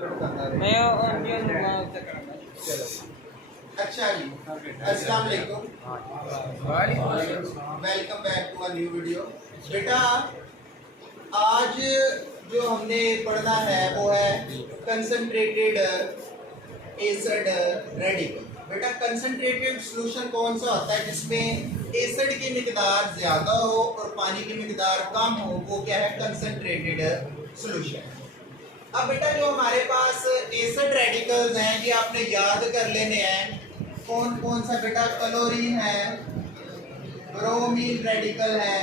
मैं और ये अच्छा जी, अस्सलाम वालेकुम, welcome back to a new video. बेटा आज जो हमने पढ़ना है वो है कंसंट्रेटेड एसिड रेडिकल। बेटा कंसंट्रेटेड सॉल्यूशन कौन सा होता है जिसमें एसिड की मिकदार ज्यादा हो और पानी की मिकदार कम हो, वो क्या है? Concentrated solution. अब बेटा जो हमारे पास एसिड रेडिकल्स हैं ये आपने याद कर लेने हैं। कौन कौन सा बेटा? क्लोरीन है, ब्रोमीन रेडिकल है,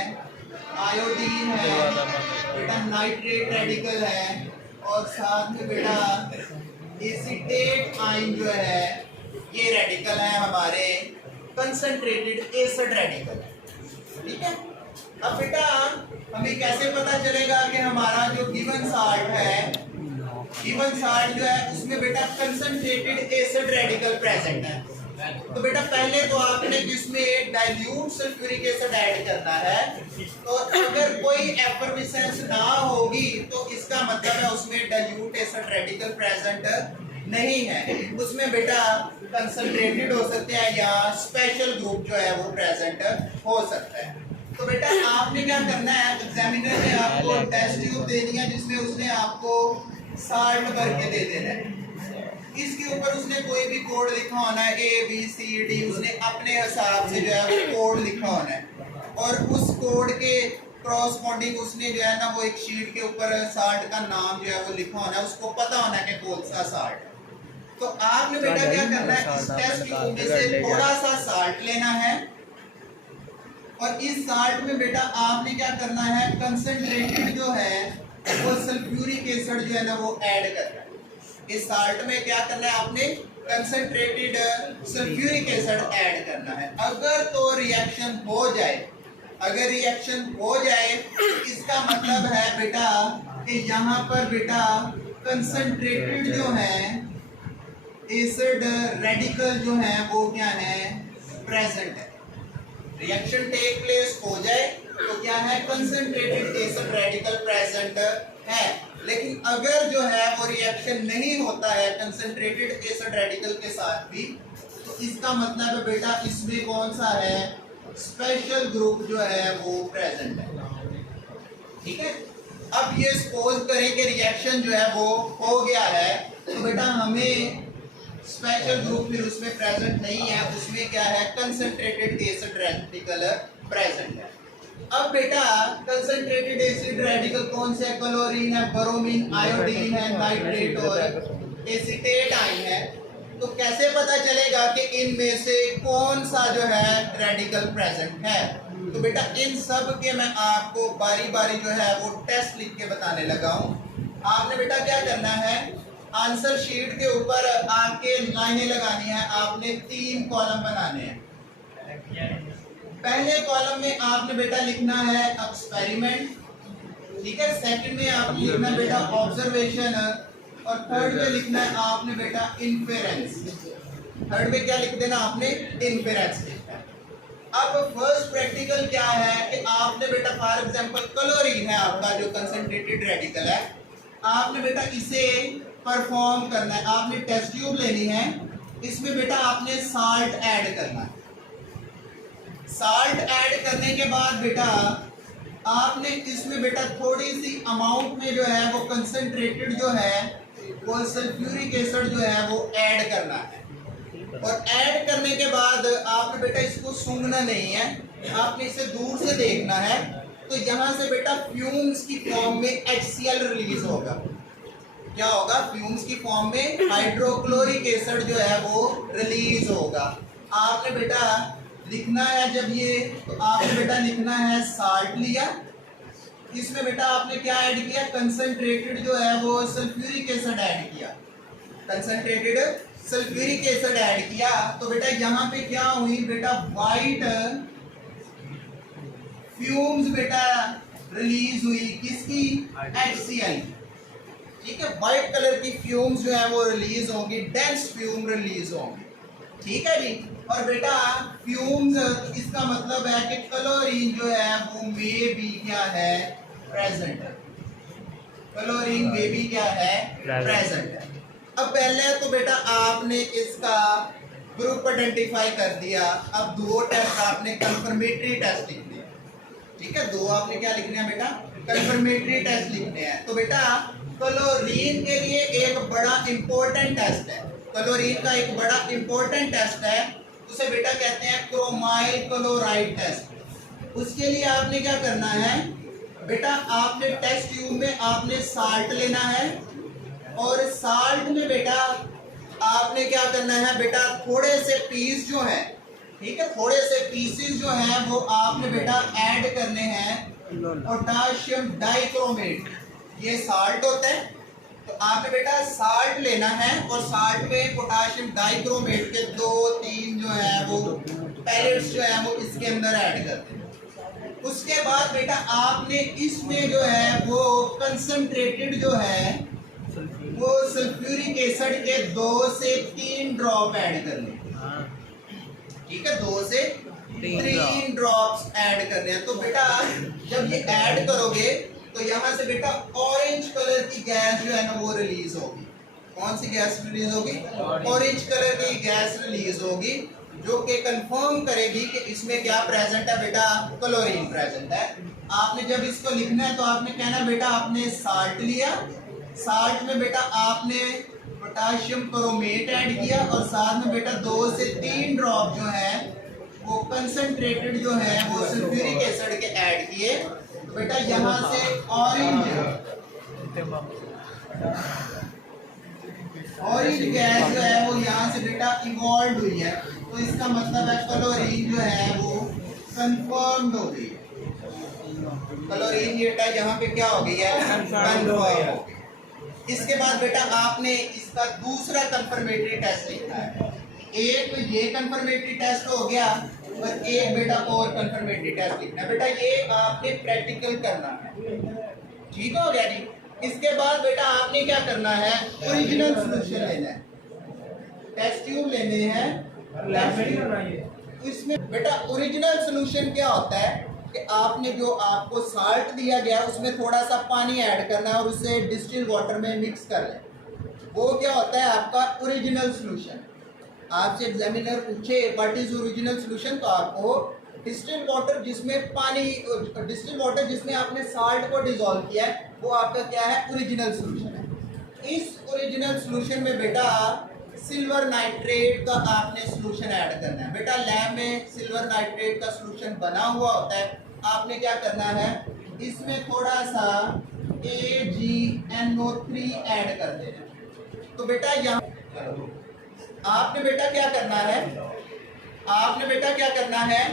आयोडीन है, बेटा नाइट्रेट रेडिकल है और साथ में बेटा एसीटेट आयन जो है ये रेडिकल है हमारे कंसंट्रेटेड एसिड रेडिकल। ठीक है। अब बेटा हमें कैसे पता चलेगा कि हमारा जो गिवन साल्ट है, गिवन साल्ट जो है उसमें बेटा कंसंट्रेटेड एसिड रेडिकल प्रेजेंट है? तो बेटा पहले तो आपने इसमें डाइल्यूट सल्फ्यूरिक एसिड ऐड करना है। तो अगर कोई एफर्विसेंस ना होगी तो इसका मतलब है उसमें डाइल्यूट एसिड रेडिकल प्रेजेंट नहीं है, उसमें बेटा कंसंट्रेटेड हो सकते हैं या स्पेशल ग्रुप जो है वो प्रेजेंट हो सकता है। तो बेटा आपने क्या करना है, एग्जामिनर ने आपको टेस्ट ट्यूब देनी है जिसमें उसने आपको साल्ट भर के दे देना है। इसके ऊपर उसने कोई भी कोड लिखा होना है, ABCD, उसने अपने हिसाब से जो है वो कोड लिखा होना है और उस कोड के क्रॉसपॉन्डिंग उसने जो है ना वो एक शीट के ऊपर साल्ट का नाम जो है वो लिखा होना है, उसको पता होना है कि कौन सा साल्ट। तो आपने बेटा क्या करना है, इस टेस्ट ट्यूब में से थोड़ा सा साल्ट लेना है और इस साल्ट में बेटा आपने क्या करना है, कंसंट्रेटेड जो है वो सल्फ्यूरिक एसिड जो है ना वो ऐड करना है। इस साल्ट में क्या करना है आपने, कंसंट्रेटेड सल्फ्यूरिक एसिड ऐड करना है। अगर तो रिएक्शन हो जाए, अगर रिएक्शन हो जाए इसका मतलब है बेटा कि यहाँ पर बेटा कंसंट्रेटेड जो है एसिड रेडिकल जो है वो क्या है, प्रेजेंट है। रिएक्शन टेक प्लेस हो जाए तो क्या है, कंसंट्रेटेड एसिड रेडिकल प्रेजेंट है। लेकिन अगर जो है वो रिएक्शन नहीं होता है कंसंट्रेटेड एसिड रेडिकल के साथ भी, तो इसका मतलब है बेटा इसमें कौन सा है, स्पेशल ग्रुप जो है वो प्रेजेंट है। ठीक है। अब ये सपोज करें कि रिएक्शन जो है वो हो गया है तो बेटा हमें स्पेशल ग्रुप फिर उसमें प्रेजेंट नहीं है, उसमें क्या है, कंसंट्रेटेड एसिड रेडिकल प्रेजेंट है। अब बेटा कंसंट्रेटेड एसिड रेडिकल कौन से है, क्लोरीन है, ब्रोमीन, आयोडीन है, नाइट्रेट और एसीटेट आयन है। तो कैसे पता चलेगा कि इनमें से कौन सा जो है रेडिकल प्रेजेंट है? तो बेटा इन सब के मैं आपको बारी बारी जो है वो टेस्ट लिख के बताने लगा हूँ। आपने बेटा क्या करना है, आंसर शीट के ऊपर आपके लाइनें लगानी है, आपने 3 कॉलम बनाने हैं। पहले कॉलम में आपने बेटा लिखना है एक्सपेरिमेंट, ठीक है। सेकंड में आपने लिखना है बेटा ऑब्जर्वेशन और थर्ड में लिखना है आपने बेटा इन्फेरेंस। थर्ड में क्या लिख देना आपने, इन्फेरेंस लिखना है। अब फर्स्ट प्रैक्टिकल क्या है कि आपने बेटा फॉर एग्जांपल क्लोरीन है आपका जो कंसंट्रेटेड रेडिकल है, आपने बेटा इसे परफॉर्म करना है। आपने टेस्ट ट्यूब लेनी है, इसमें बेटा आपने साल्ट ऐड करना है। साल्ट ऐड करने के बाद बेटा आपने इसमें बेटा थोड़ी सी अमाउंट में जो है वो कंसंट्रेटेड जो है वो सल्फ्यूरिक एसिड जो है वो ऐड करना है। और ऐड करने के बाद आपने बेटा इसको सूंघना नहीं है, आपने इसे दूर से देखना है। तो यहाँ से बेटा फ्यूम्स की फॉर्म में HCl रिलीज होगा। क्या होगा, फ्यूम्स की फॉर्म में हाइड्रोक्लोरिक एसिड जो है वो रिलीज होगा। आपने बेटा लिखना है जब ये, तो आपने बेटा लिखना है साल्ट लिया, इसमें बेटा आपने क्या ऐड किया, कंसंट्रेटेड जो है वो सल्फ्यूरिक एसिड ऐड किया, कंसंट्रेटेड सल्फ्यूरिक एसिड ऐड किया। तो बेटा यहाँ पे क्या हुई बेटा, वाइट फ्यूम्स बेटा रिलीज हुई, किसकी, HCl। ठीक है, व्हाइट कलर की फ्यूम्स जो है वो रिलीज होंगी, डेंस फ्यूम रिलीज होंगी। ठीक है जी। और बेटा फ्यूम्स, इसका मतलब है कि क्लोरीन जो है वो में भी क्या है, प्रेजेंट है। क्लोरीन में भी क्या है, प्रेजेंट है। अब पहले तो बेटा आपने इसका ग्रुप आइडेंटिफाई कर दिया। अब दो टेस्ट आपने कंफर्मेटरी टेस्ट लिखने हैं, ठीक है। दो आपने क्या लिखने हैं बेटा, कंफर्मेटरी टेस्ट लिखने हैं। तो बेटा क्लोरीन के लिए एक बड़ा इंपॉर्टेंट टेस्ट है, क्लोरीन का एक बड़ा इंपॉर्टेंट टेस्ट है, उसे बेटा कहते हैं क्रोमाइल क्लोराइड टेस्ट। उसके लिए आपने क्या करना है बेटा, आपने टेस्ट ट्यूब में आपने साल्ट लेना है और साल्ट में बेटा आपने क्या करना है बेटा, थोड़े से पीस जो है, ठीक है, थोड़े से पीसेस जो हैं वो आपने बेटा ऐड करने हैं पोटाशियम डाइक्रोमेट। ये साल्ट होता है, तो आपने बेटा साल्ट लेना है और साल्ट में पोटाशियम डाइक्रोमेट के 2-3 जो है वो पैलेट्स जो है वो इसके अंदर ऐड कर दें। उसके बाद बेटा आपने इसमें जो है वो कंसंट्रेटेड जो है वो सल्फ्यूरिक एसिड के 2 से 3 ड्रॉप ऐड कर लें, ठीक है, 2 से 3 ड्रॉप्स ऐड करने हैं। तो बेटा जब ये ऐड करोगे तो यहाँ से बेटा ऑरेंज कलर की गैस जो है ना वो रिलीज होगी। कौन सी गैस रिलीज होगी, ऑरेंज कलर की गैस रिलीज होगी, जो कि कंफर्म करेगी कि इसमें क्या प्रेजेंट है बेटा, क्लोरीन प्रेजेंट है। आपने जब इसको लिखना है तो आपने कहना बेटा आपने साल्ट लिया, साल्ट में बेटा आपने पोटाशियम क्रोमेट ऐड किया और साथ में बेटा 2 से 3 ड्रॉप जो है वो कंसंट्रेटेड जो है वो सल्फ्यूरिक एसिड के ऐड किए। तो बेटा यहाँ से ऑरेंज गैस जो है वो यहाँ से बेटा इवॉल्व हुई है, तो इसका मतलब है क्लोरीन जो है वो कंफर्म्ड हो गई। क्लोरीन बेटा यहाँ पे क्या हो गई है, कंफर्म हो गई। इसके बाद बेटा आपने इसका दूसरा कंफर्मेटरी टेस्ट लिखना है। एक तो ये कंफर्मेटरी टेस्ट हो गया और एक बेटा और कंफर्मेटरी टेस्ट लिखना है। बेटा ये आपने प्रैक्टिकल करना है, ठीक हो गया जी। इसके बाद बेटा आपने क्या करना है, ओरिजिनल सॉल्यूशन लेना है, टेस्ट ट्यूब लेने हैं। इसमें बेटा ओरिजिनल सॉल्यूशन क्या होता है कि आपने जो आपको साल्ट दिया गया उसमें थोड़ा सा पानी ऐड करना है और उसे डिस्टिल वाटर में मिक्स कर लें। वो क्या होता है आपका ओरिजिनल सॉल्यूशन। आपसे एग्जामिनर पूछे व्हाट इज ओरिजिनल सॉल्यूशन, तो आपको डिस्टिल वाटर जिसमें पानी, डिस्टिल वाटर जिसमें आपने साल्ट को डिसॉल्व किया है वो आपका क्या है, ओरिजिनल सॉल्यूशन है। इस ओरिजिनल सॉल्यूशन में बेटा सिल्वर नाइट्रेट का आपने सॉल्यूशन ऐड करना है। बेटा लैब में सिल्वर नाइट्रेट का सॉल्यूशन बना हुआ होता है, आपने क्या करना है इसमें थोड़ा सा AgNO3 ऐड कर देना है। तो बेटा यहाँ आपने बेटा क्या करना है, आपने बेटा क्या करना है,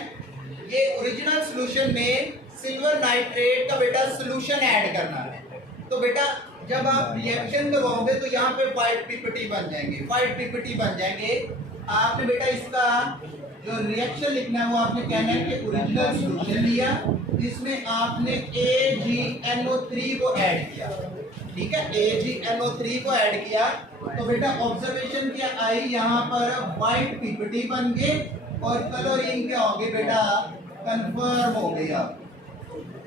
ये ओरिजिनल सॉल्यूशन में सिल्वर नाइट्रेट का बेटा सॉल्यूशन ऐड करना है। तो बेटा जब आप रिएक्शन करवाओगे तो यहाँ पे व्हाइट पीपीटी बन जाएंगे, व्हाइट पीपीटी बन जाएंगे। आपने बेटा इसका जो रिएक्शन लिखना है वो आपने कहना है कि ओरिजिनल सॉल्यूशन लिया, इसमें आपने AgNO3 को ऐड किया, ठीक है, AgNO3 को ऐड किया। तो बेटा ऑब्जर्वेशन क्या आई, यहाँ पर व्हाइट पीपीटी बन गए और क्लोरीन क्या हो गई बेटा, कंफर्म हो गई आप,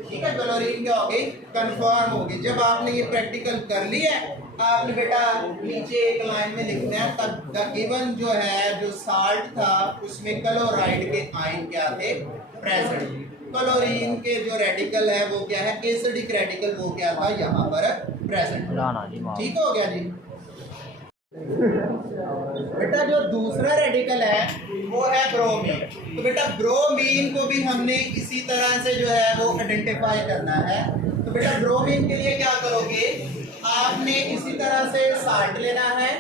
ठीक है, क्लोरीन क्या हो गई, कंफर्म हो गई। जब आपने ये प्रैक्टिकल कर लिया आपने बेटा नीचे एक लाइन में लिखना है तब द गिवन जो है जो साल्ट था उसमें क्लोराइड के आयन क्या थे, प्रेजेंट। क्लोरीन के जो रेडिकल है वो क्या है, एसिडिक रेडिकल, वो क्या था यहाँ पर प्रेजेंट। ठीक हो गया जी। बेटा जो दूसरा रेडिकल है वो है ब्रोमीन। तो बेटा ब्रोमीन को भी हमने इसी तरह से जो है वो आइडेंटिफाई करना है। तो बेटा ब्रोमीन के लिए क्या करोगे, आपने इसी तरह से साल्ट लेना है,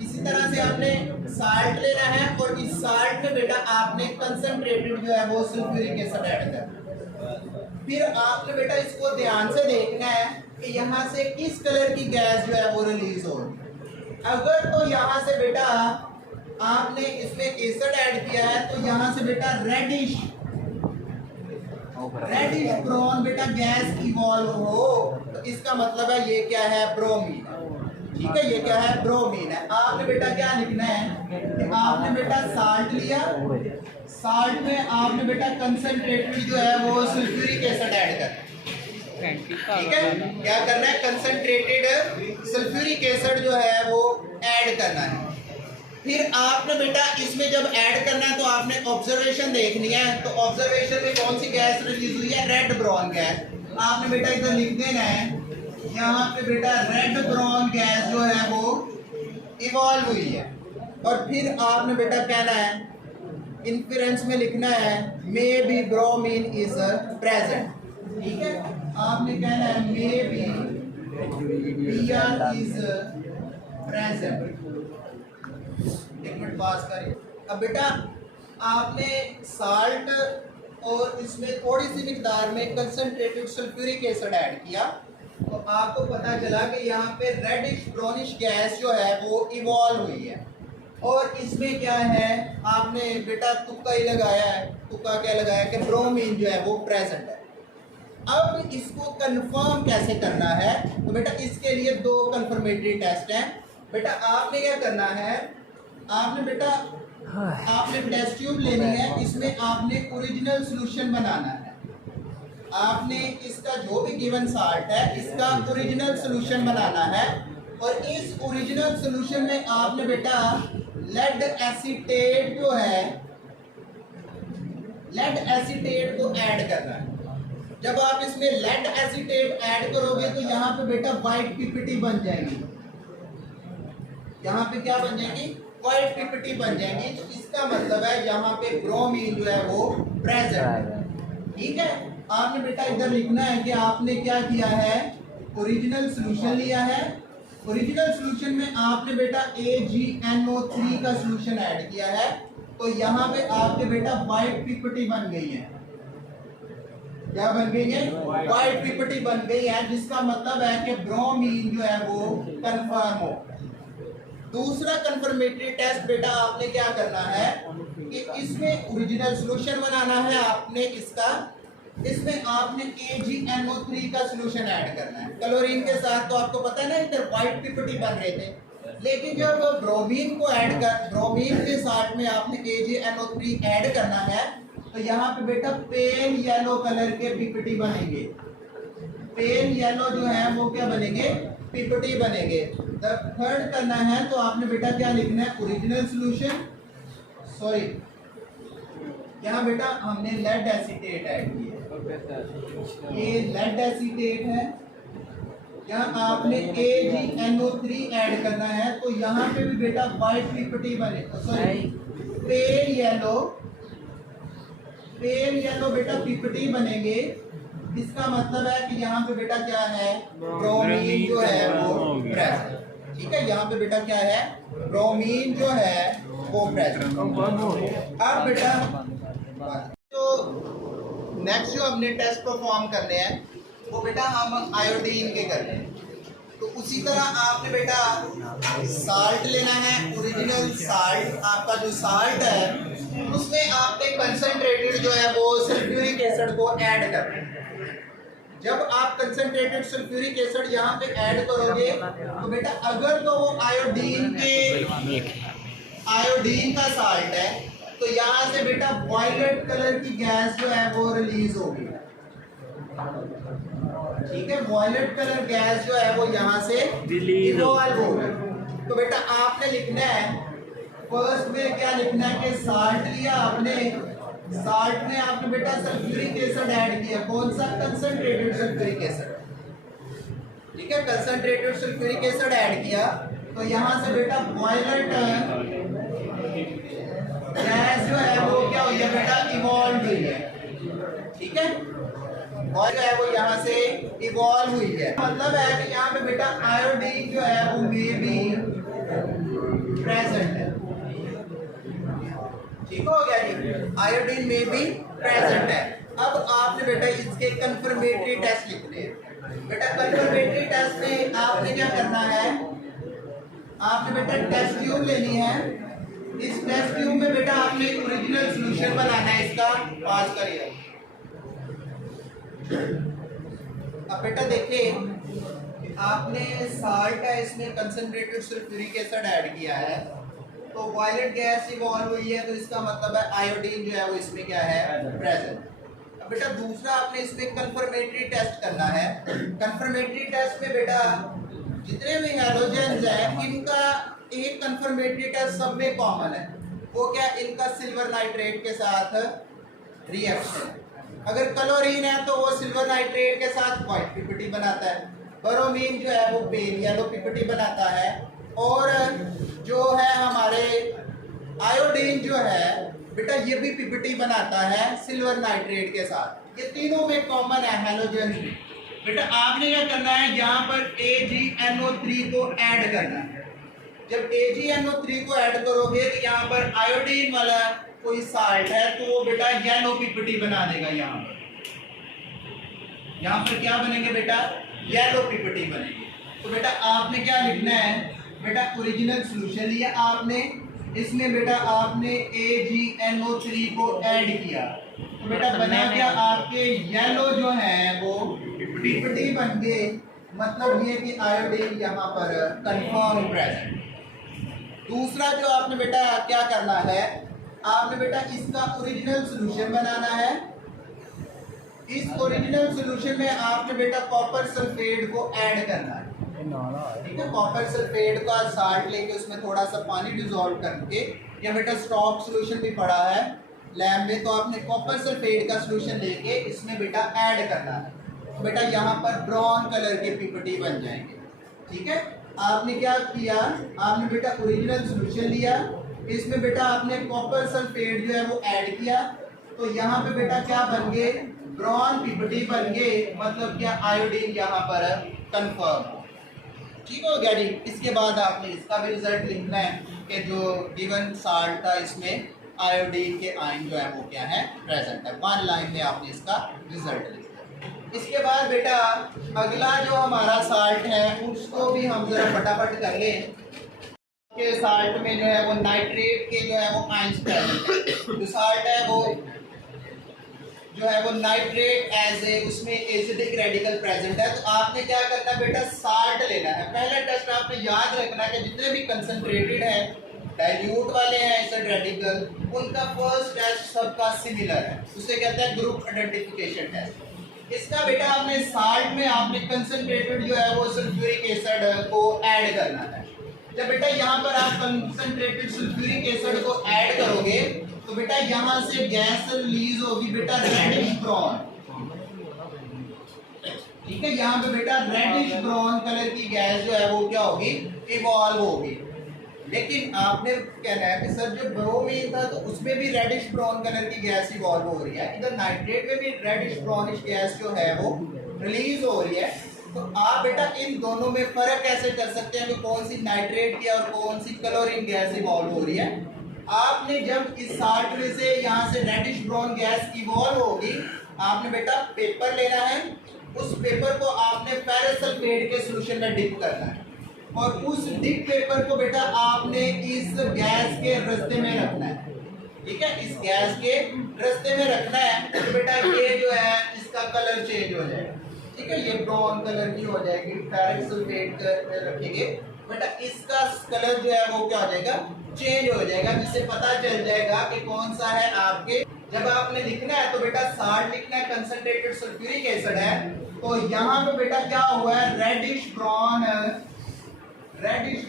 इसी तरह से आपने साल्ट लेना है और इस साल्ट में बेटा आपने कंसंट्रेटेड जो है वो सल्फ्यूरिक एसिड ऐड करना। फिर आपने बेटा इसको ध्यान से देखना है कि यहाँ से किस कलर की गैस जो है वो रिलीज हो रही है। अगर तो यहाँ से बेटा आपने इसमें एसिड ऐड किया है तो यहाँ से बेटा रेडिश ब्राउन बेटा गैस इवॉल्व हो, तो इसका मतलब है ये क्या है, ब्रोमीन। ठीक है, ये क्या है, ब्रोमीन है। आपने बेटा क्या लिखना है कि आपने बेटा साल्ट लिया, साल्ट में आपने बेटा कंसंट्रेटेड जो है वो सल्फ्यूरिक एसिड ऐड करना। ठीक है, क्या करना है, कंसंट्रेटेड सल्फ्यूरिक एसिड जो है वो ऐड करना है। फिर आपने बेटा इसमें जब ऐड करना है तो आपने ऑब्जर्वेशन देखनी है। तो ऑब्जर्वेशन में कौन सी गैस रिलीज हुई है, रेड ब्राउन गैस। आपने बेटा इधर लिख देना है, यहाँ पे बेटा रेड ब्राउन गैस जो है वो इवॉल्व हुई है। और फिर आपने बेटा कहना है, इन्फ्रेंस में लिखना है may be bromine is present. ठीक है, आपने कहना है may be Br is present. एक मिनट पास करिए। अब बेटा आपने साल्ट और इसमें थोड़ी सी मिकदार में कंसंट्रेटेड सल्फ्यूरिक एसिड ऐड किया, तो आपको पता चला कि यहाँ पे रेडिश ब्राउनिश गैस जो है वो इवॉल्व हुई है। और इसमें क्या है, आपने बेटा तुक्का ही लगाया है। तुक्का क्या लगाया कि ब्रोमीन जो है वो प्रेजेंट है। अब इसको कंफर्म कैसे करना है, तो बेटा इसके लिए दो कंफर्मेटरी टेस्ट हैं। बेटा आपने क्या करना है, आपने टेस्ट ट्यूब लेनी है, इसमें आपने ओरिजिनल सॉल्यूशन बनाना है। आपने इसका जो भी गिवन साल्ट है इसका ओरिजिनल सॉल्यूशन बनाना है। और इस ओरिजिनल सॉल्यूशन में आपने बेटा लेड एसीटेट जो है, लेड एसीटेट को ऐड करना है। जब आप इसमें लेड एसीटेट ऐड करोगे तो यहाँ पे बेटा व्हाइट पीपीटी बन जाएगी। यहाँ पे क्या बन जाएगी, व्हाइट पीपीटी बन जाएगी। तो इसका मतलब है यहाँ पे ब्रोमीन जो है वो प्रेजेंट है। ठीक है, आपने बेटा इधर लिखना है कि आपने क्या किया है, ओरिजिनल सॉल्यूशन लिया है। ओरिजिनल सॉल्यूशन में आपने बेटा AgNO3 का सॉल्यूशन ऐड किया है। तो यहाँ पे आपके बेटा व्हाइट पीपीटी बन गई है। क्या बन गई है, व्हाइट पीपीटी बन गई है, जिसका मतलब है कि ब्रोमीन जो है वो कंफर्म हो। दूसरा कंफर्मेटरी टेस्ट बेटा आपने क्या करना है कि इसमें ओरिजिनल सॉल्यूशन बनाना है आपने इसमें आपने AgNO3 का सॉल्यूशन ऐड करना है। क्लोरीन के साथ तो आपको पता है ना इधर व्हाइट पीपीटी बन रहे थे, लेकिन जब ब्रोमीन के साथ में आपने AgNO3 ऐड करना है तो यहाँ पे बेटा पेल येलो कलर के पीपीटी बनेंगे। पेल येलो जो है वो क्या बनेंगे, पीपीटी बनेंगे। जब थर्ड करना है तो आपने बेटा क्या लिखना है, ओरिजिनल सॉल्यूशन, सॉरी यहाँ बेटा हमने लेड एसीटेट ऐड किया, ये लेड एसीटेट है। यहाँ आपने AgNO3 ऐड करना है, तो यहाँ पे भी बेटा व्हाइट पीपीटी बने, सॉरी पेल येलो बेटा पीपीटी बनेंगे। इसका मतलब है कि यहाँ पे बेटा क्या है, ब्रोमीन जो है वो प्रेजेंट। ठीक है, यहाँ पे बेटा क्या है, ब्रोमीन जो है वो प्रेजेंट। अब बेटा तो नेक्स्ट जो हमने टेस्ट परफॉर्म करने हैं वो बेटा हम आयोडीन के करने हैं। तो उसी तरह आपने बेटा साल्ट लेना है, ओरिजिनल साल्ट। आपका जो साल्ट है उसमें आपने कंसंट्रेटेड जो है वो सल्फ्यूरिक एसिड को ऐड करना है। जब आप कंसंट्रेटेड सल्फ्यूरिक एसिड यहाँ पे ऐड करोगे तो बेटा अगर तो वो आयोडीन का साल्ट है तो यहाँ से बेटा वायलेट कलर की गैस जो है वो रिलीज होगी। ठीक है, वायलेट कलर गैस जो है वो यहाँ से इवॉल्व होगी। तो बेटा आपने लिखना है, फर्स्ट में क्या लिखना है कि साल्ट लिया आपने, साल्ट में आपने बेटा सल्फ्यूरिक एसिड ऐड किया। कौन सा, कंसंट्रेटेड सल्फ्यूरिक एसिड। ठीक है, कंसंट्रेटेड सल्फ्यूरिक एसिड ऐड किया तो यहाँ से बेटा वायलेट गैस जो है वो क्या हुई है बेटा, इवॉल्व हुई है। ठीक है, और जो है वो यहाँ से इवॉल्व हुई है। मतलब है कि यहाँ पे बेटा आयोडीन जो है वो मे बी प्रेजेंट है। ठीक हो गया जी, आयोडीन में भी प्रेजेंट है। अब आपने बेटा इसके कंफर्मेटरी टेस्ट लिखने हैं। बेटा कंफर्मेटरी टेस्ट में आपने क्या करना है, आपने बेटा टेस्ट ट्यूब लेनी है। इस टेस्ट ट्यूब में बेटा आपने ओरिजिनल सॉल्यूशन बनाना है। इसका पास करिए। अब बेटा देखिए, आपने साल्ट है, इसमें कंसंट्रेटेड सल्फ्यूरिक एसिड ऐड किया है, तो वायलेट गैस इवॉल्व हुई है, तो इसका मतलब है आयोडीन जो है वो इसमें क्या है, प्रेजेंट। बेटा दूसरा आपने इसमें कंफर्मेटरी टेस्ट करना है। कंफर्मेटरी टेस्ट में बेटा जितने भी हैलोजेंस हैं इनका एक कंफर्मेटरी टेस्ट सब में कॉमन है। वो क्या, इनका सिल्वर नाइट्रेट के साथ रिएक्शन। अगर क्लोरीन है तो वो सिल्वर नाइट्रेट के साथ व्हाइट पीपीटी बनाता है, ब्रोमीन जो है वो पेल येलो पीपीटी बनाता है, और जो है हमारे आयोडीन जो है बेटा ये भी पीपीटी बनाता है सिल्वर नाइट्रेट के साथ। ये तीनों में कॉमन है हैलोजन में। बेटा आपने क्या करना है, यहाँ पर AgNO3 को ऐड करना है। जब AgNO3 को ऐड करोगे तो यहाँ पर आयोडीन वाला कोई साल्ट है तो वो बेटा येलो पीपीटी बना देगा। यहाँ पर क्या बनेंगे बेटा, येलो पीपीटी बनेगी। तो बेटा आपने क्या लिखना है, बेटा ओरिजिनल सॉल्यूशन लिया आपने, इसमें बेटा आपने AgNO3 को ऐड किया तो बेटा बना क्या, आपके येलो जो है वो पीपीटी बन गए। मतलब ये कि आयोडीन यहाँ पर कंफर्म प्रेजेंट। दूसरा जो आपने बेटा क्या करना है, आपने बेटा इसका ओरिजिनल सॉल्यूशन बनाना है। इस ओरिजिनल सॉल्यूशन में आपने बेटा कॉपर सल्फेट को ऐड करना है। ठीक है, कॉपर सल्फेट का साल्ट लेके उसमें थोड़ा सा पानी डिसॉल्व करके, या बेटा स्टॉक सॉल्यूशन भी पड़ा है लैब में, तो आपने कॉपर सल्फेट का सॉल्यूशन लेके इसमें बेटा ऐड करना है। तो बेटा यहाँ पर ब्राउन कलर के पीपीटी बन जाएंगे। ठीक है, आपने क्या किया, आपने बेटा ओरिजिनल सॉल्यूशन लिया, इसमें बेटा आपने कॉपर सल्फेट जो है वो ऐड किया, तो यहाँ पे बेटा क्या बन गए, ब्राउन पीपीटी बन गए। मतलब क्या, आयोडीन यहाँ पर कंफर्म। ठीक हो गया जी। इसके बाद आपने इसका भी रिजल्ट लिखना है कि जो गिवन साल्ट था इसमें आयोडीन के आयन जो है वो क्या है, प्रेजेंट है। 1 लाइन में आपने इसका रिजल्ट लिखना है। इसके बाद बेटा अगला जो हमारा साल्ट है उसको भी हम जरा फटाफट कर लें। के साल्ट में जो है वो नाइट्रेट के जो है वो आयंस प्रेजेंट है। जो साल्ट है वो जो है वो नाइट्रेट एज ए उसमें एसिडिक रेडिकल प्रेजेंट है। तो आपने क्या करना है बेटा, साल्ट लेना है। पहला टेस्ट आपने याद रखना है कि जितने भी कंसंट्रेटेड है, डाइल्यूट वाले हैं एसिड रेडिकल, उनका फर्स्ट टेस्ट सबका सिमिलर है, उसे कहते हैं ग्रुप आइडेंटिफिकेशन टेस्ट। इसका बेटा आपने साल्ट में आपने कंसंट्रेटेड जो है वो सल्फ्यूरिक एसिड को ऐड करना है। जब बेटा यहाँ पर आप कंसंट्रेटेड सल्फ्यूरिक एसिड को ऐड करोगे तो बेटा यहाँ से गैस रिलीज होगी बेटा रेडिश ब्राउन। ठीक है, यहाँ पे बेटा रेडिश ब्राउन कलर की गैस जो है वो क्या होगी, इवॉल्व होगी। लेकिन आपने कहना है कि सर जो ब्रोमीन था तो उसमें भी रेडिश ब्राउन कलर की गैस इवॉल्व हो रही है, इधर नाइट्रेट में भी रेडिश ब्राउनिश गैस जो है वो रिलीज हो रही है। तो आप बेटा इन दोनों में फर्क कैसे कर सकते हैं कि कौन सी नाइट्रेट की और कौन सी क्लोरीन गैस इवॉल्व हो रही है। आपने जब इस साल्ट में से यहाँ से रेडिश ब्राउन गैस इवॉल्व होगी, आपने बेटा पेपर लेना है, उस पेपर को आपने फेरस सल्फेट के सॉल्यूशन में डिप करना है, और उस डिप पेपर को बेटा आपने इस गैस के रास्ते में रखना है। ठीक है, इस गैस के रास्ते में रखना है तो बेटा ये जो है इसका कलर चेंज हो जाएगा। ठीक है, ये ब्राउन कलर की हो जाएगी, फेरस सल्फेट रखेंगे बेटा, इसका कलर जो है वो क्या हो जाएगा, चेंज हो जाएगा, जिससे पता चल जाएगा कि कौन सा है आपके। जब आपने लिखना है तो बेटा साल्ट लिखना है, कंसंट्रेटेड सल्फ्यूरिक एसिड है, तो यहाँ पे बेटा क्या हुआ है, रेडिश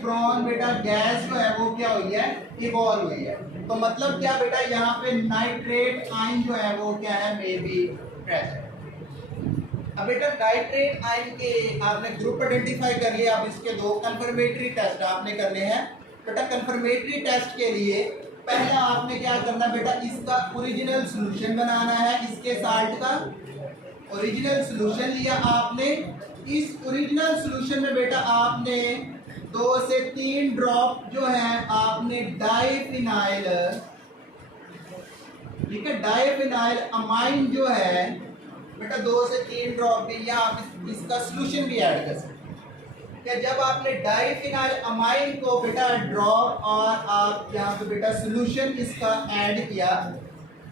ब्राउन बेटा गैस जो है वो क्या हुई है, इवॉल्व हुई है। तो मतलब क्या बेटा, यहाँ पे नाइट्रेट आयन जो है वो क्या है, मे बी प्रेजेंट। अब बेटा नाइट्रेट आयन के आपने ग्रुप आइडेंटिफाई कर लिया। अब इसके 2 कंफर्मेटरी टेस्ट आपने करने हैं। बेटा कंफर्मेटरी टेस्ट के लिए पहला आपने क्या करना बेटा, इसका ओरिजिनल सॉल्यूशन बनाना है। इसके साल्ट का ओरिजिनल सॉल्यूशन लिया आपने, इस ओरिजिनल सॉल्यूशन में बेटा आपने 2 से 3 ड्रॉप जो है आपने डाइफिनाइल, ठीक है, डाइफिनाइल अमाइन जो है बेटा 2 से 3 ड्रॉप भी, या आप इसका सॉल्यूशन भी ऐड कर सकते हैं। कि जब आपने डाइफिनाइल अमाइन को बेटा ड्रॉप और आप यहाँ पे बेटा सॉल्यूशन इसका ऐड किया,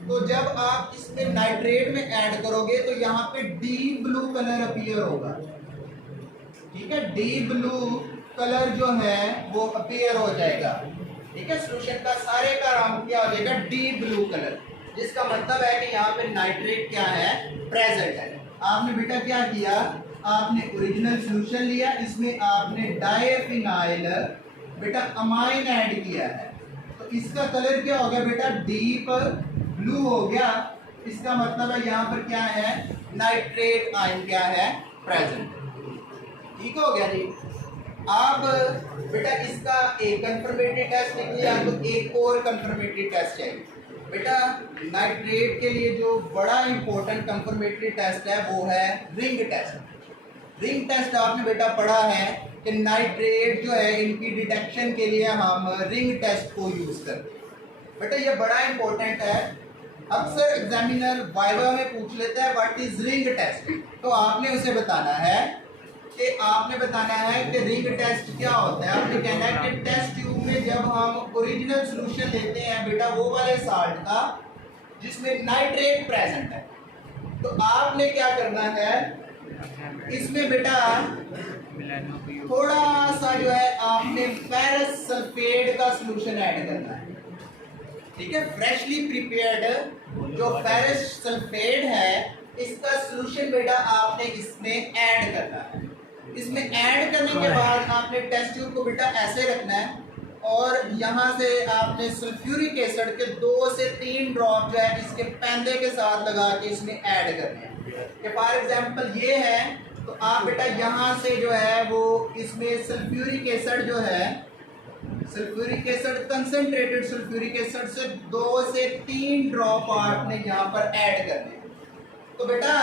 तो जब आप इसमें नाइट्रेट में ऐड करोगे तो यहाँ पे डीप ब्लू कलर अपीयर होगा। ठीक है, डीप ब्लू कलर जो है वो अपीयर हो जाएगा। ठीक है, सॉल्यूशन का सारे का रंग क्या हो जाएगा, डीप ब्लू कलर। जिसका मतलब है कि यहाँ पे नाइट्रेट क्या है, प्रेजेंट है। आपने बेटा क्या किया, आपने ओरिजिनल सॉल्यूशन लिया, इसमें आपने डाइफिनाइल बेटा अमाइन ऐड किया है, तो इसका कलर क्या हो गया बेटा, डीप ब्लू हो गया। इसका मतलब है यहाँ पर क्या है, नाइट्रेट आयन क्या है, प्रेजेंट। ठीक हो गया जी। अब बेटा इसका एक कंफर्मेटरी टेस्ट लिख लिया, तो एक और कंफर्मेटरी टेस्ट चाहिए बेटा। नाइट्रेट के लिए जो बड़ा इंपॉर्टेंट कंफर्मेटरी टेस्ट है वो है रिंग टेस्ट। रिंग टेस्ट आपने बेटा पढ़ा है कि नाइट्रेट जो है इनकी डिटेक्शन के लिए हम रिंग टेस्ट को यूज करते हैं। बेटा ये बड़ा इंपॉर्टेंट है, अक्सर एग्जामिनर वाइवा में पूछ लेता है व्हाट इज रिंग टेस्ट, तो आपने उसे बताना है कि रिंग टेस्ट क्या होता है। आपने कहना है कि टेस्ट ट्यूब में जब हम ओरिजिनल सॉल्यूशन लेते हैं बेटा वो वाले साल्ट का जिसमें नाइट्रेट प्रेजेंट है, तो आपने क्या करना है, इसमें बेटा थोड़ा सा जो है आपने फेरस सल्फेट का सॉल्यूशन ऐड करना है। ठीक है, फ्रेशली प्रिपेयर्ड जो फेरस सल्फेट है इसका सॉल्यूशन बेटा आपने इसमें ऐड करना है। इसमें ऐड करने के बाद आपने टेस्ट ट्यूब को बेटा ऐसे रखना है और यहाँ से आपने सल्फ्यूरिक एसिड के 2 से 3 ड्रॉप जो है इसके पैंदे के साथ लगा के इसमें ऐड करने हैं। कि फॉर एग्जांपल ये है, तो आप बेटा यहाँ से जो है वो इसमें सल्फ्यूरिक एसिड जो है, sulphuric acid concentrated sulphuric acid से 2 से 3 ड्रॉप आपने यहाँ पर ऐड करने हैं। तो बेटा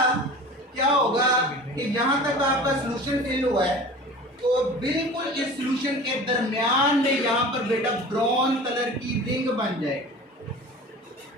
क्या होगा कि यहाँ तक आपका सॉल्यूशन फिल हुआ है, तो बिल्कुल इस सॉल्यूशन के दरमियान में यहाँ पर बेटा ब्राउन कलर की रिंग बन जाएगी।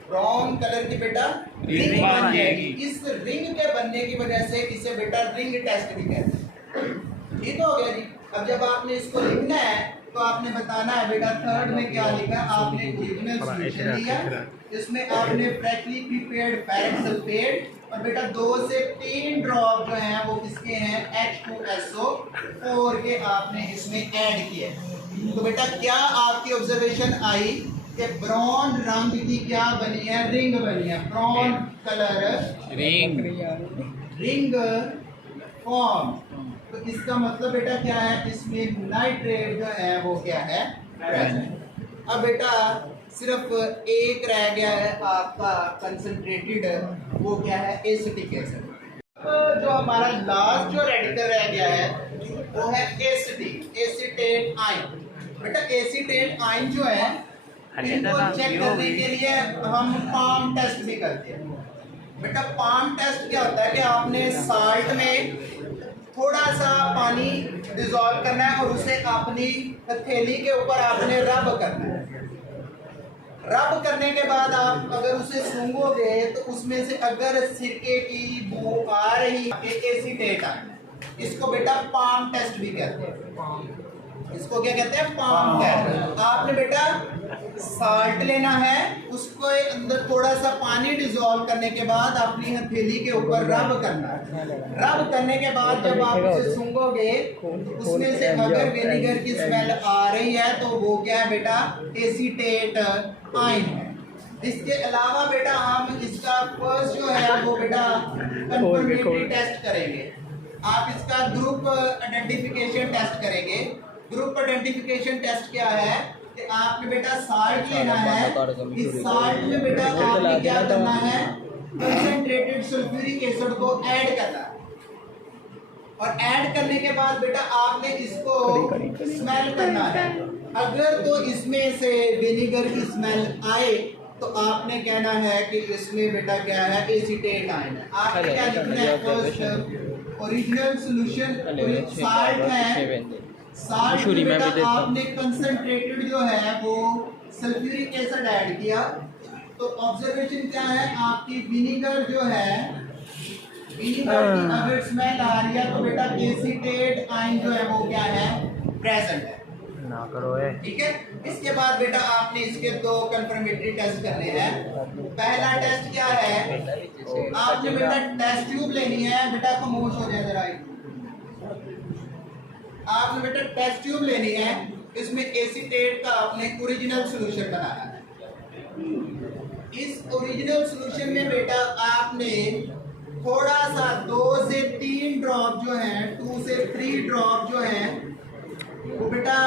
ब्राउन कलर की बेटा रिंग बन जाएगी। इस रिंग के बनने की वजह से इसे बेटा रिंग टेस्ट भी कहते हैं। ठीक हो गया जी। अब जब आपने इसको लिखना है तो आपने बताना है बेटा थर्ड में क्या लिखा, आपने ओरिजिनल सॉल्यूशन लिया, इसमें आपने फ्रेशली प्रिपेयर्ड फेरिक सल्फेट और बेटा 2 से 3 ड्रॉप जो हैं वो किसके हैं, H2SO4 के आपने इसमें ऐड किए। तो बेटा क्या आपकी ऑब्जर्वेशन आई कि ब्राउन रंग की क्या बनी है, रिंग बनी है, ब्राउन कलर रिंग फॉर्म। तो इसका मतलब बेटा क्या है, इसमें नाइट्रेट जो है वो क्या है, प्रेजेंट। अब बेटा सिर्फ एक रह गया है आपका कंसंट्रेटेड, वो क्या है, एसिटिक एसिड। जो हमारा लास्ट जो रेडिकल रह गया है वो है एसीटेट आयन। बेटा एसीटेट आयन जो है इनको चेक करने के लिए हम पाम टेस्ट भी करते हैं। बेटा पाम टेस्ट क्या होता है कि आपने साल्ट में थोड़ा सा पानी डिसॉल्व करना है और उसे अपनी हथेली के ऊपर आपने रब करना है। रब करने के बाद आप अगर उसे सूंघोगे तो उसमें से अगर सिरके की बू आ रही एसीटेट आयन, इसको बेटा पाम टेस्ट भी कहते हैं। इसको क्या कहते हैं, पाम टेस्ट। आपने बेटा साल्ट लेना है, उसको अंदर थोड़ा सा पानी डिसॉल्व करने के बाद अपनी हथेली के ऊपर रब करना है। रब करने के बाद जब आप उसे सूंघोगे उसमें से अगर विनेगर की स्मेल आ रही है तो वो क्या है बेटा, एसीटेट आयन है। इसके अलावा बेटा हम इसका फर्स्ट जो है वो बेटा कंफर्मेटरी टेस्ट करेंगे। आप इसका ग्रुप आइडेंटिफिकेशन टेस्ट करेंगे। ग्रुप आइडेंटिफिकेशन टेस्ट क्या है कि आपने बेटा साल्ट लेना है, इस साल्ट में बेटा आपने क्या करना है, कंसंट्रेटेड सल्फ्यूरिक एसिड को ऐड करना है और ऐड करने के बाद बेटा आपने इसको स्मेल करना है। अगर तो इसमें से विनेगर की स्मेल आए तो आपने कहना है कि इसमें बेटा क्या है, एसीटेट आयन है। आपने क्या लिखना है, फर्स्ट ओरिजिनल सॉल्यूशन साल्ट है, साल्ट में बेटा आपने कंसंट्रेटेड जो है वो सल्फ्यूरिक एसिड ऐड किया। तो ऑब्जर्वेशन क्या है आपकी, विनेगर जो है, विनेगर की अगर स्मेल आ रही है तो बेटा एसीटेट आयन जो है वो क्या है, प्रेजेंट है ना करो है। ठीक है, इसके बाद बेटा आपने इसके 2 कंफर्मेटरी टेस्ट करने हैं। पहला टेस्ट क्या है, आपने बेटा टेस्ट ट्यूब लेनी है, बेटा खामोश हो जाए जरा। आपने बेटा टेस्ट ट्यूब लेनी है, इसमें एसीटेट का आपने ओरिजिनल सॉल्यूशन बनाना है। इस ओरिजिनल सॉल्यूशन में बेटा आपने थोड़ा सा 2 से 3 ड्रॉप जो है 2 से 3 ड्रॉप जो है वो बेटा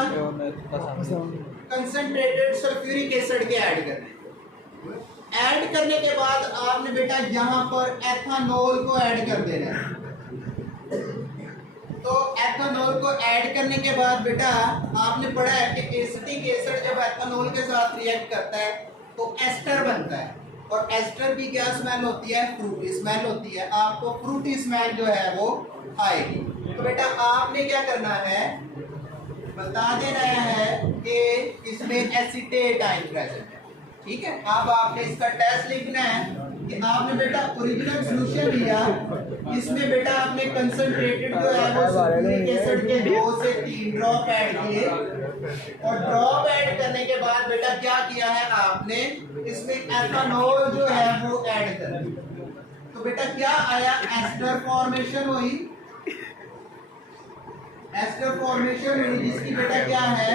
कंसंट्रेटेड सल्फ्यूरिक एसिड के ऐड करने। ऐड करने के बाद आपने बेटा यहाँ पर एथानॉल को ऐड कर देना है। तो एथानॉल को ऐड करने के बाद बेटा आपने पढ़ा है कि एसिटिक एसिड जब एथानॉल के साथ रिएक्ट करता है तो एस्टर बनता है, और एस्टर की क्या स्मेल होती है? फ्रूटी स्मेल होती है। आपको फ्रूटी स्मेल जो है वो आएगी। तो बेटा आपने क्या करना है, बता देना है कि इसमें एसीटेट आयन प्रेजेंट है। ठीक है, अब आपने इसका टेस्ट लिखना है कि आपने बेटा ओरिजिनल सॉल्यूशन लिया, इसमें बेटा आपने कंसंट्रेटेड जो है वो सल्फ्यूरिक एसिड के 2 से 3 ड्रॉप ऐड किए, और ड्रॉप ऐड करने के बाद बेटा क्या किया है आपने, इसमें एथानॉल जो है वो ऐड कर दिया। तो बेटा क्या आया? एस्टर फॉर्मेशन हुई। एस्टर फॉर्मेशन हुई जिसकी बेटा क्या है?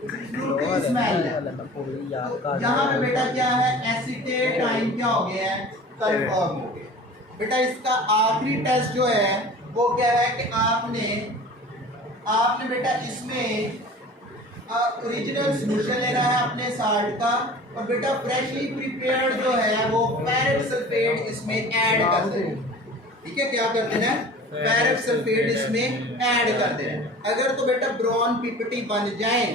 फ्रूटी स्मेल है। तो यहाँ पे बेटा क्या है? एसीटेट आयन क्या हो गया है? कंफर्म हो गया। बेटा इसका आखिरी टेस्ट जो है वो क्या है कि आपने बेटा इसमें ओरिजिनल सॉल्यूशन लेना है अपने साल्ट का, और बेटा फ्रेशली प्रिपेयर्ड जो है वो फेरिक सल्फेट इसमें ऐड कर देना। ठीक है, क्या कर देना है? फेरिक सल्फेट इसमें ऐड कर देना। अगर तो बेटा ब्रॉन पीपीटी बन जाए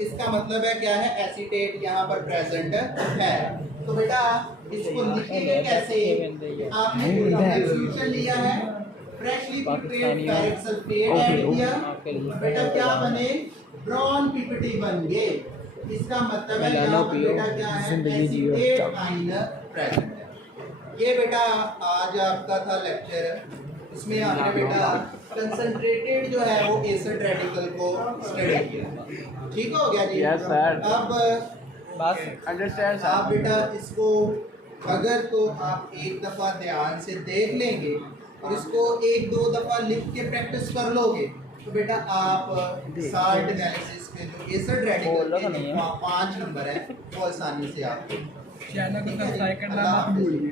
इसका मतलब है क्या है? एसीटेट यहाँ पर प्रेजेंट है। तो बेटा इसको लिखेंगे कैसे? आपने सॉल्यूशन लिया है, freshly prepared ferric sulphate add किया, बेटा क्या बने? ब्रॉन पीपीटी बन गए। इसका मतलब है यहाँ पर बेटा क्या है? एसीटेट आयन प्रेजेंट है। ये बेटा आज आपका था लेक्चर, इसमें आपने बेटा कंसंट्रेटेड जो है वो एसिड रेडिकल को स्टडी किया। ठीक हो गया जी? Yes, sir. अब बस अंडरस्टैंड आप बेटा इसको अगर तो आप एक दफ़ा ध्यान से देख लेंगे और इसको 1-2 दफ़ा लिख के प्रैक्टिस कर लोगे तो बेटा आप साल्ट एनालिसिस के जो एसिड रेडिकल के 5 नंबर है वो आसानी से आप चैनल को सब्सक्राइब करना मत भूलिए।